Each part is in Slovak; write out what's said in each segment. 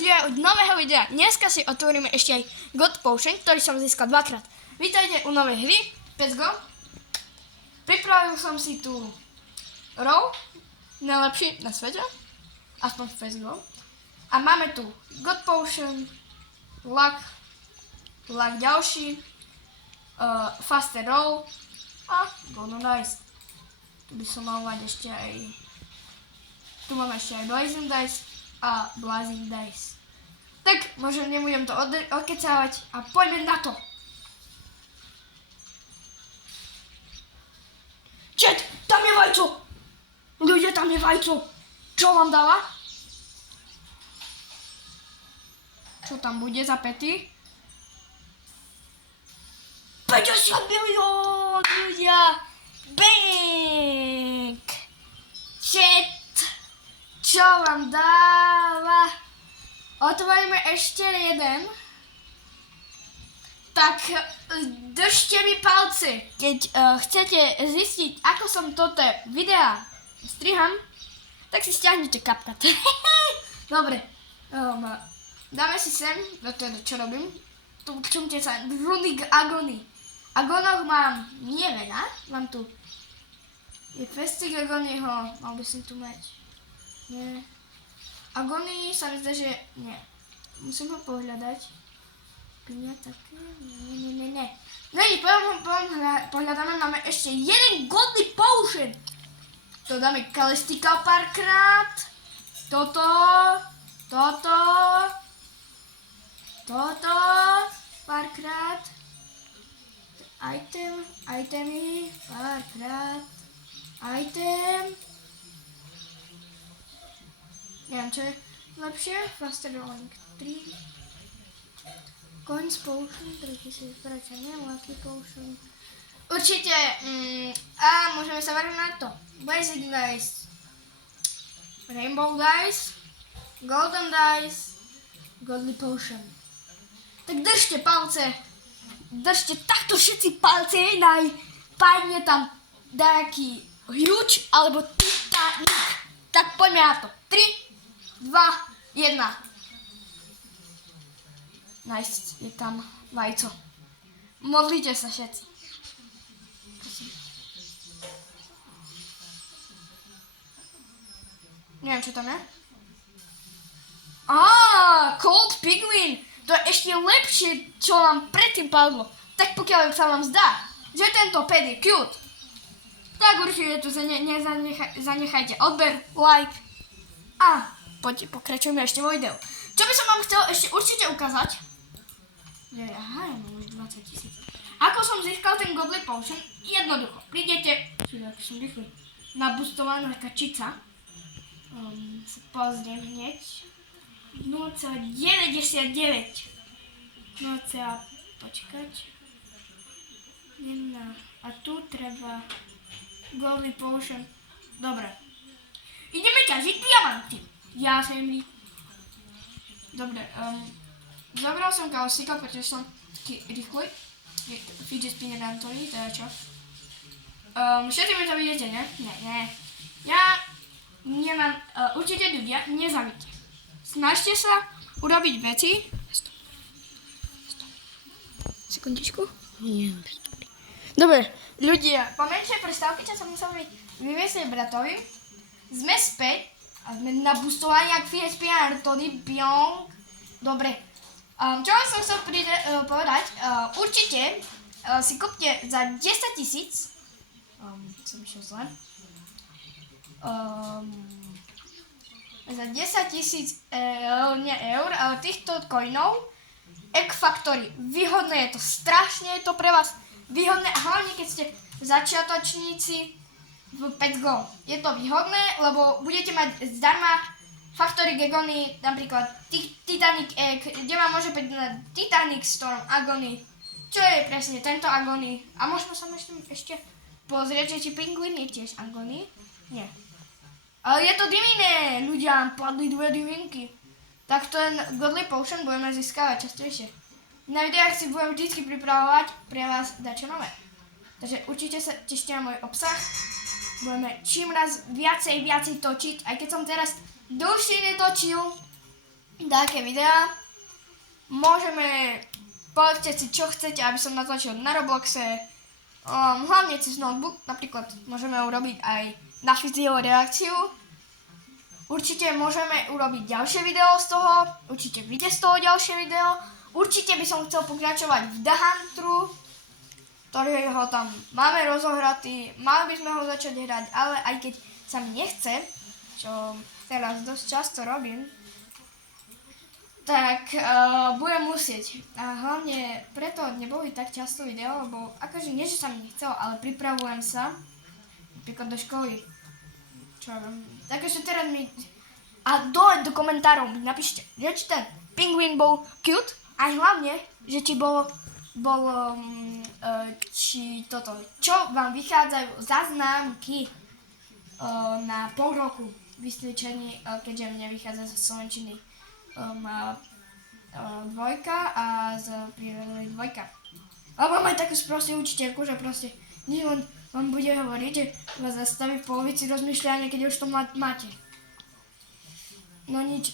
prišli aj od nového videa. Dneska si otvoríme ešte aj God Potion, ktorý som získal dvakrát. Vítajte u novej hry, Let's Go. Pripravil som si tu row, najlepší na svete, aspoň v Let's Go. A máme tu God Potion, luck ďalší, faster row a golden dice. Tu by som mal mať ešte aj, tu máme ešte aj blazing dice a blazing dice. Tak, možno nebudem to okecávať a poďme na to. Chat, tam je vajco! Ľudia, tam je vajco! Čo vám dáva? Čo tam bude za pety? 50 milión, ľudia! Bank! Chat! Čo vám dáva? Otvoríme ešte jeden. Tak držte mi palce. Keď chcete zistiť, ako som toto videa striham, tak si stiahnete CapCut. Dobre. Dáme si sem, čo robím. Tu čumte sa, Runic Agony. Agonoch mám nie veľa. Mám tu je Festik Agonyho, mal by som tu mať. Nie. Agony sa mi zdá, že nie. Musím ho pohľadať. Piňa také? Nie. No i pohľadáme, máme ešte jeden Godly Potion. To dáme Kalistika párkrát. Toto párkrát. Itemy párkrát. Item. Neviem, čo je lepšie. Faster Rolling 3. Coins Potion 3000, prečo nie? Lucky Potion. Určite. A môžeme sa vrhnúť na to. Basic Dice. Rainbow Dice. Golden Dice. Godly Potion. Tak držte palce. Držte takto všetci palce. Padne tam nejaký huge alebo Titanic. Tak poďme na to. 3, 2, 1. Nice, je tam vajco. Modlite sa všetci. Prosím. Neviem, čo tam je. Cold Penguin. To je ešte lepšie, čo nám predtým padlo. Tak pokiaľ sa vám zdá, že tento ped je cute, tak určite tu zanechajte odber, like a poďte, pokračujeme ešte vo videu. Čo by som vám chcel ešte určite ukázať? Aha, ja mám už 20 000. Ako som získal ten Godly Potion? Jednoducho. Prídete, na boostovaná kačica. Sa pozriem hneď. 0,99. Počkať. A tu treba Godly Potion. Dobre. Ideme ťažiť diamanty. Ja sa im dobre, zobral som Kalistika, pretože som taký rýchly. Fidget spinner Anthony, to je čo? Všetci mi to vidíte, ne? Ne. Ja nemám, určite ľudia, nezavíte. Snažte sa urobiť veci. Sekundičku. Dobre, ľudia, po menšej prestávke, čo som musel vyviesť bratovi, sme späť a sme naboostovaní jak Fidget spinner Anthony, piong. Dobre. Čo som chcel povedať, určite si kúpte za 10 000, som išiel zle, za 10 000 eur, ale týchto coinov, Egg Factory, výhodné je to, strašne je to pre vás výhodné, hlavne keď ste začiatočníci v Let's Go. Je to výhodné, lebo budete mať zdarma Factory Agony, napríklad Titanic Egg, kde vám môže byť Titanic Storm Agony, čo je presne tento Agony. A môžeme sa ešte pozrieť, že či Penguin je tiež Agony? Nie. Ale je to diviné, ľudia, padli 2 divinky. Tak ten Godly Potion budeme získavať častejšie. Na videách si budem vždy pripravovať pre vás dačo nové. Takže určite sa tešte na môj obsah. Budeme čím raz viacej točiť, aj keď som teraz dlhšie netočil, také videá. Môžeme, povedzte si, čo chcete, aby som natočil na Robloxe. Hlavne cez notebook, napríklad môžeme urobiť aj na fyzio reakciu. Určite môžeme urobiť ďalšie video z toho, určite vyjde z toho ďalšie video. Určite by som chcel pokračovať v The Hunteru, ktorého tam máme rozohratý, mali by sme ho začať hrať, ale aj keď sa mi nechce, čo teraz dosť často robím, tak budem musieť. A hlavne preto neboli tak často video, lebo akože nie, že sa mi nechcelo, ale pripravujem sa napríklad do školy. Čo robím? Takže teraz mi... A dole do komentárov mi napíšte, že či ten pingvín bol cute, aj hlavne, že či či toto, čo vám vychádzajú zaznámky na pol roku vysviečení, keďže mne vychádza zo slovenčiny dvojka a z prírodnej dvojka. A mám aj takú sprostú učiteľku, že proste nič len vám bude hovoriť, že vás zastaví v polovici rozmýšľania, keď už to máte. No nič,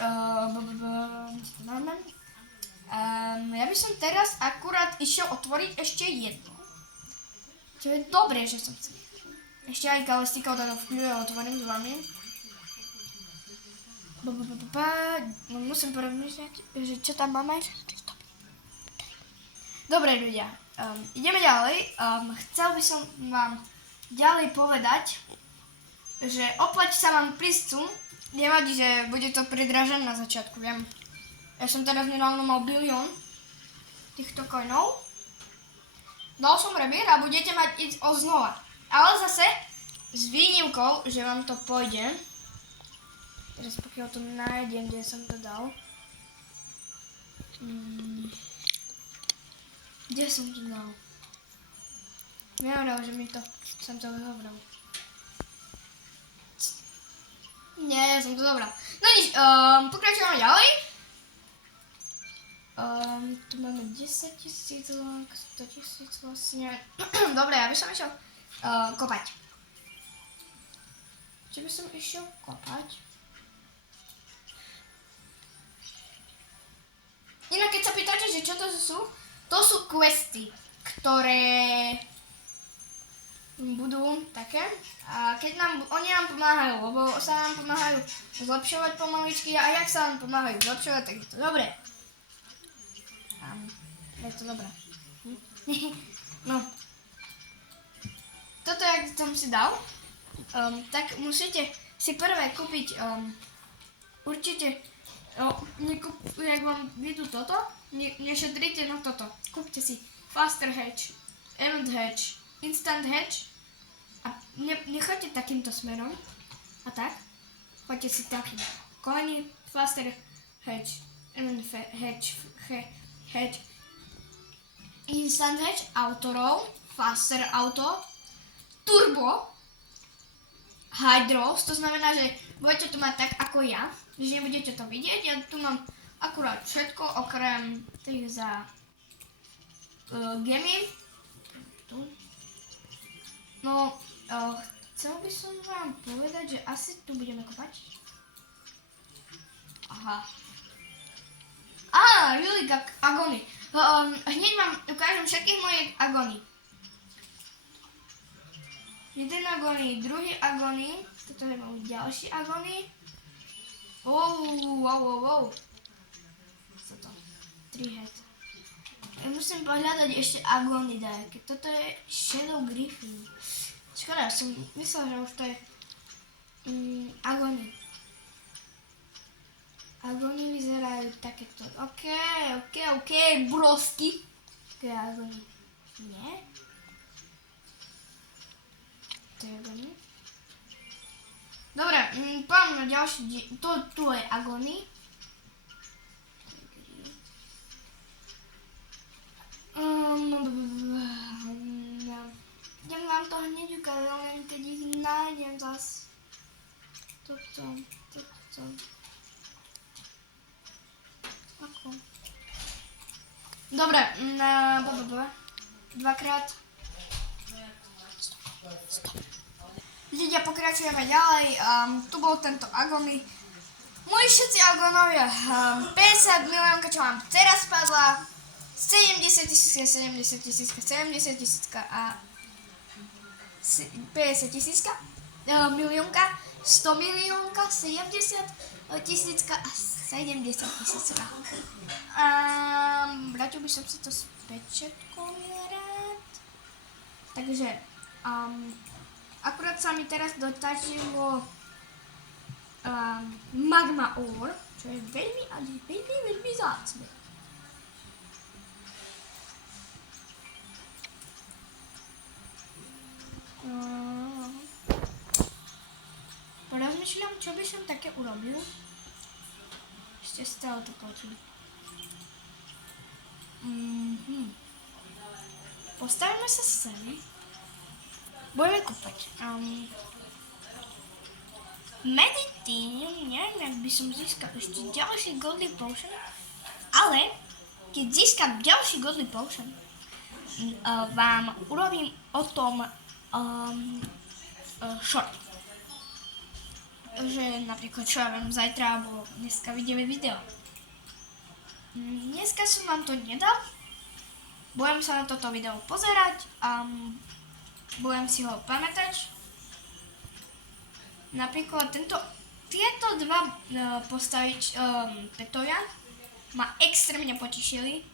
ja by som teraz akurát išiel otvoriť ešte jedno. Čo je dobré, že som chcel. Ešte aj galestikov danou v chvíľu otvorím s vami. No, musím porozmýšľať, že čo tam máme. Dobre ľudia, ideme ďalej. Chcel by som vám ďalej povedať, že opäť sa vám príscu. Nevadí, že bude to predražené na začiatku, viem. Ja som teraz nedávno mal 1 bilión týchto coinov. Dal som rebier a budete mať ísť o znova. Ale zase s výnimkou, že vám to pôjde. Teraz pokiaľ to nájdem, kde som to dal. Kde som to dal? Neviem, že mi to... som to zobral. Nie, som to zobral. No nič, pokračujeme ďalej. Tu máme 10 000, 100 000 vlastne. Dobre, ja by som išiel kopať. Čo by som išiel kopať? Inak keď sa pýtate, že čo to sú questy, ktoré budú také. A keď oni nám pomáhajú, lebo sa nám pomáhajú zlepšovať pomaličky a jak sa nám pomáhajú zlepšovať, tak je to dobré. Je to dobré. No. Toto, jak som si dal, tak musíte si prvé kúpiť určite, jak vám vidú toto, nešetrite na toto. Kúpte si Faster Hatch, Event Hatch, Instant Hatch a nechoďte takýmto smerom a tak. Choďte si takým. Coiny, Faster Hatch, Event Hatch, Instant Hatch, Auto Roll, Faster Auto, Turbo, Hydros, to znamená, že budete to mať tak ako ja, že nebudete to vidieť. Ja tu mám akurát všetko okrem tých za gemy. Tu. No, chcel by som vám povedať, že asi tu budeme kopať. Aha. Really agony. Hneď vám ukážem všetkých mojich agony. Jeden agony, druhý agony. Toto je môj ďalší agony. Wow. Co to? 3 head. Ja musím pohľadať ešte agony dajaké. Toto je Shadow Griffin. Škoda, som myslel, že už to je agony. Agony vyzerajú takéto. OK, brosky. To je agony. Nie? To je agony. Dobre, poďme na ďalší. Tu je agony. Idem vám to hneď ukázať, len keď ich nájdem zas. Toto. Ako? Dobre, dvakrát. Stop. Ľudia, pokračujeme ďalej. Tu bol tento agony. Moji všetci algonovia, 50 miliónka, čo mám teraz spadla, 70 tisícka, 70 tisícka, 70 tisícka a 50 tisícka, miliónka, 100 miliónka, 70 tisícka a 70 tisícka. Vrátil by som si to spečetkový rád. Takže, akurát sa mi teraz dotažilo magma ore, čo je veľmi, ale veľmi vzácne. Rozmýšľam, čo by som také urobil. Ešte stále to počuť. Postavíme sa sem. Budeme kúpať. Meditím, neviem, ak by som získal ešte ďalší Godly Potion, ale keď získam ďalší Godly Potion, vám urobím o tom short. Že napríklad, čo ja viem, zajtra alebo dneska vidíme video. Dneska som vám to nedal, budem sa na toto video pozerať a budem si ho pamätať. Napríklad tieto dva postaviť petovia ma extrémne potešili.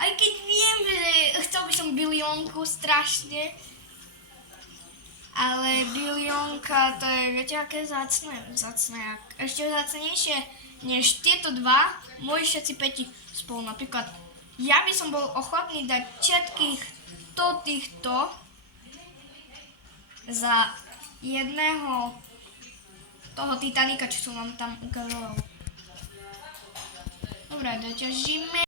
Aj keď viem, že chcel by som biliónku strašne, ale biliónka to je, viete, aké vzácne, ešte vzácnejšie než tieto dva, moji všetci peti spolu. Napríklad, ja by som bol ochotný dať všetkých týchto za jedného toho Titanika, čo som vám tam ukazoval. Dobre, doťažíme.